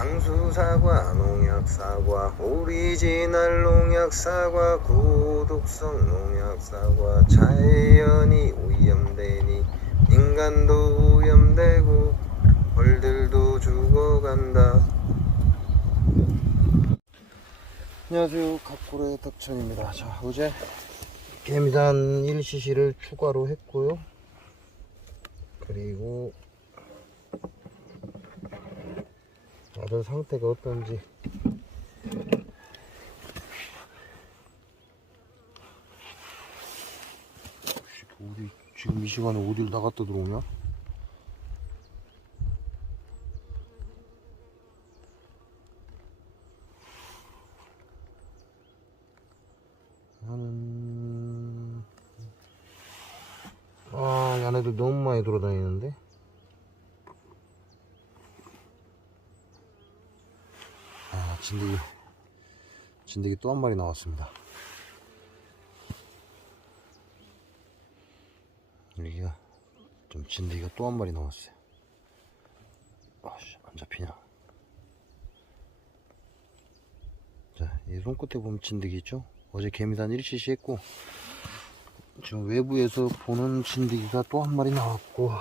장수사과 농약사과 오리지널 농약사과 고독성 농약사과 자연이 오염되니 인간도 오염되고 벌들도 죽어간다. 안녕하세요. 각고의 덕천입니다. 자 어제 개미단 1cc를 추가로 했고요. 그리고 아들 상태가 어떤지 어디 지금 이 시간에 어딜 나갔다 들어오냐? 나는 아 얘네들 너무 많이 돌아다니는데 아 진드기. 진드기 또 한 마리 나왔습니다. 여기가 좀 진드기가 또 한 마리 나왔어요. 아씨 안 잡히냐. 자이 손끝에 보면 진드기 있죠? 어제 개미단 1cc 했고 지금 외부에서 보는 진드기가 또 한 마리 나왔고 어,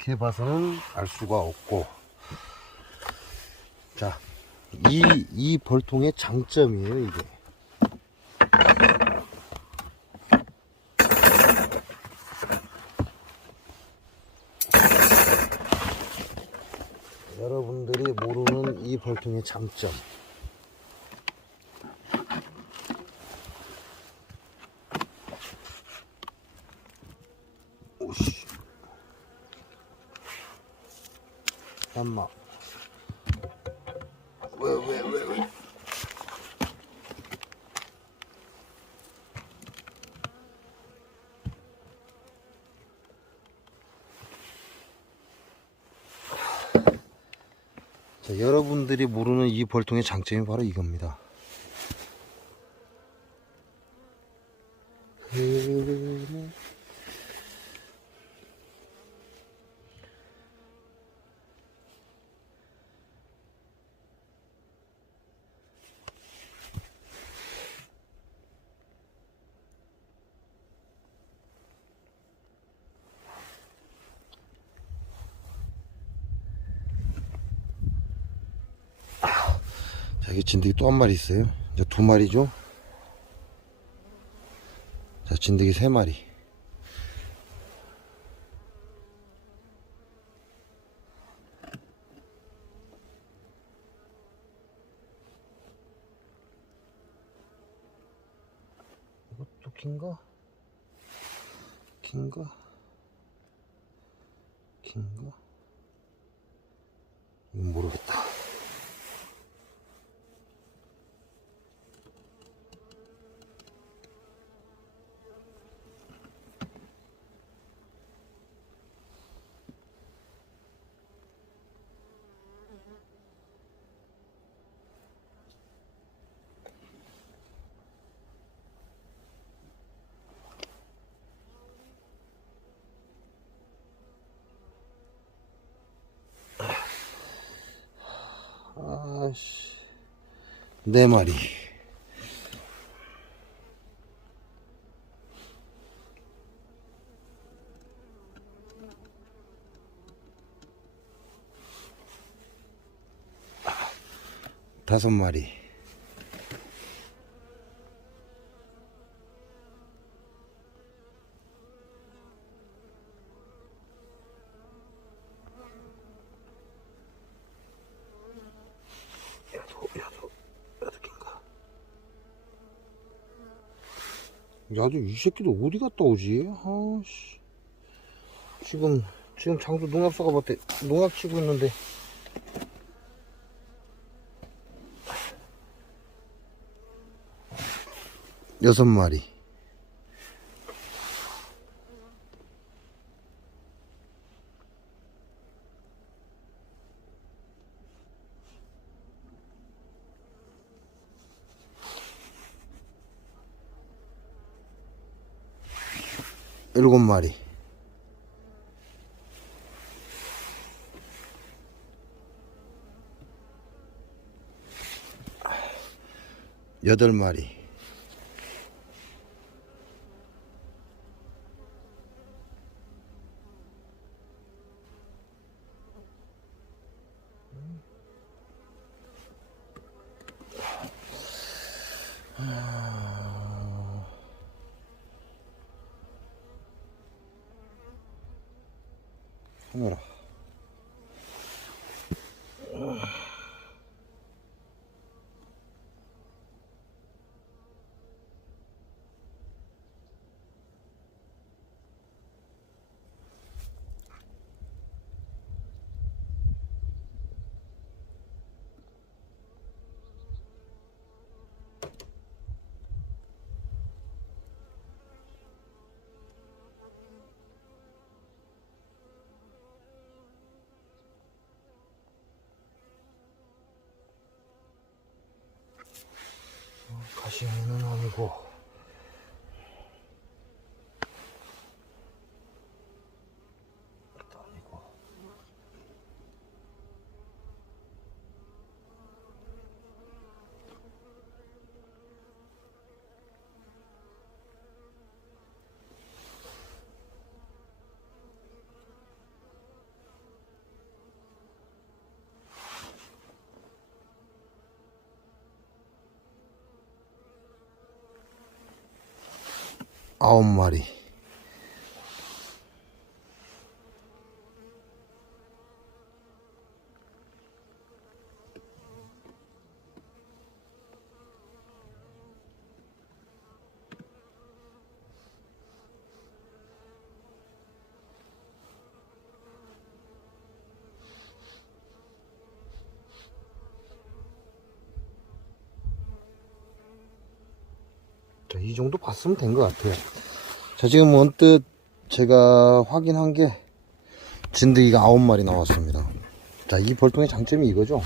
이렇게 봐서는 알 수가 없고 자, 이, 이 벌통의 장점이에요, 이게. 여러분들이 모르는 이 벌통의 장점. 잠깐만. 왜, 왜, 왜, 왜? 자, 여러분들이 모르는 이 벌통의 장점이 바로 이겁니다. 흐르는 자, 여기 진드기 또 한 마리 있어요. 이제 두 마리죠. 자, 진드기 세 마리. 이것도 긴가? 긴가? 긴가? 아씨. 네 마리 다섯 마리 야도 야도 야도 낀가 야도 이 새끼도 어디 갔다 오지? 아씨. 지금 지금 장수 농약사가 봤대. 농약 치고 있는데. 여섯 마리 일곱 마리. 여덟 마리. 하 늘 아. 가시는 아니고. 아홉 자, 이 정도 봤으면 된 것 같아요. 자, 지금 언뜻 제가 확인한 게 진드기가 아홉 마리 나왔습니다. 자, 이 벌통의 장점이 이거죠.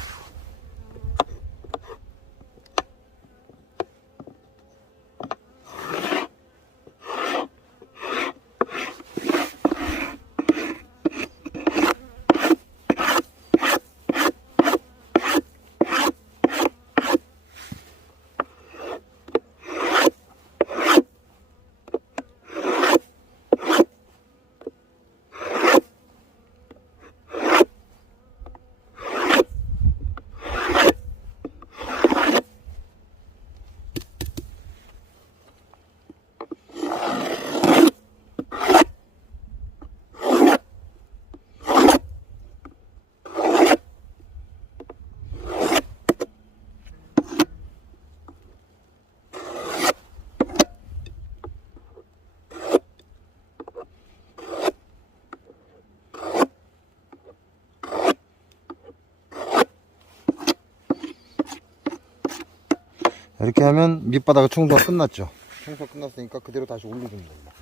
이렇게 하면 밑바닥 청소가 끝났죠. 청소 끝났으니까 그대로 다시 올려주면 됩니다.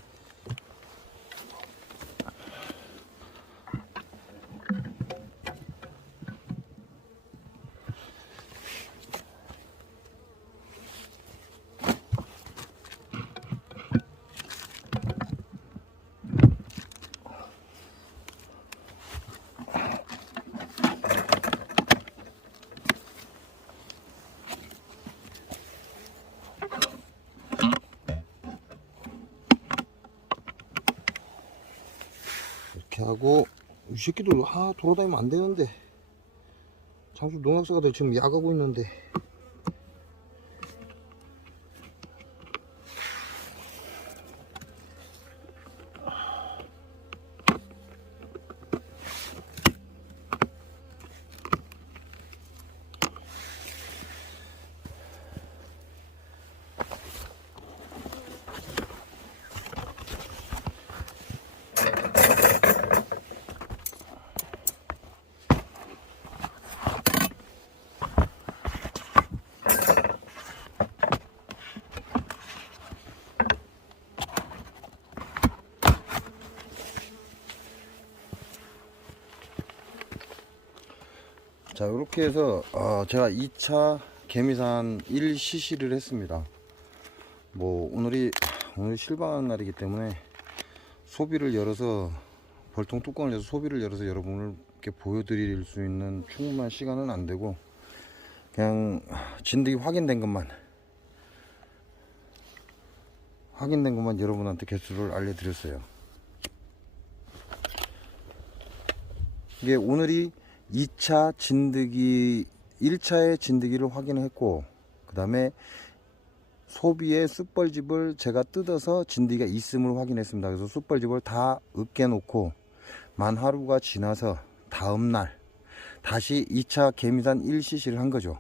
하고 이 새끼들 아 돌아다니면 안 되는데. 장수 농약사가 지금 야가고 있는데 자 이렇게 해서 어, 제가 2차 개미산 1cc를 했습니다 뭐 오늘이 오늘 실방하는 날이기 때문에 소비를 열어서 벌통 뚜껑을 열어서 소비를 열어서 여러분을 보여드릴 수 있는 충분한 시간은 안 되고 그냥 진드기 확인된 것만 확인된 것만 여러분한테 개수를 알려드렸어요. 이게 오늘이 2차 진드기 1차의 진드기를 확인했고 그 다음에 소비의 숯벌집을 제가 뜯어서 진드기가 있음을 확인했습니다. 그래서 숯벌집을 다 으깨 놓고 만 하루가 지나서 다음날 다시 2차 개미산 1cc를 한 거죠.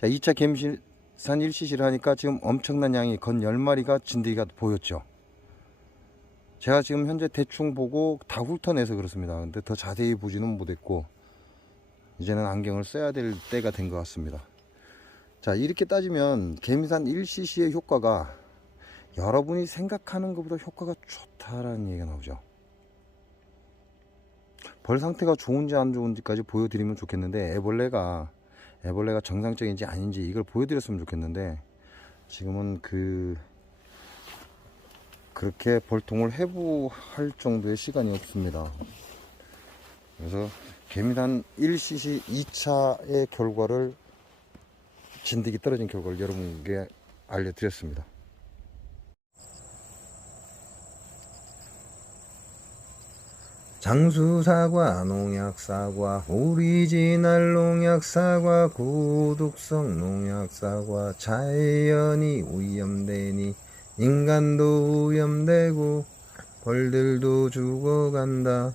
자, 2차 개미산 1cc를 하니까 지금 엄청난 양이 건 10마리가 진드기가 보였죠. 제가 지금 현재 대충 보고 다 훑어내서 그렇습니다. 근데 더 자세히 보지는 못했고 이제는 안경을 써야 될 때가 된 것 같습니다. 자 이렇게 따지면 개미산 1cc의 효과가 여러분이 생각하는 것보다 효과가 좋다라는 얘기가 나오죠. 벌 상태가 좋은지 안 좋은지까지 보여드리면 좋겠는데 애벌레가 애벌레가 정상적인지 아닌지 이걸 보여드렸으면 좋겠는데 지금은 그 그렇게 벌통을 해부할 정도의 시간이 없습니다. 그래서 개미단 1cc 2차의 결과를 진드기 떨어진 결과를 여러분께 알려드렸습니다. 장수사과, 농약사과, 오리지널 농약사과, 고독성 농약사과, 자연이 오염되니 인간도 오염되고 벌들도 죽어간다.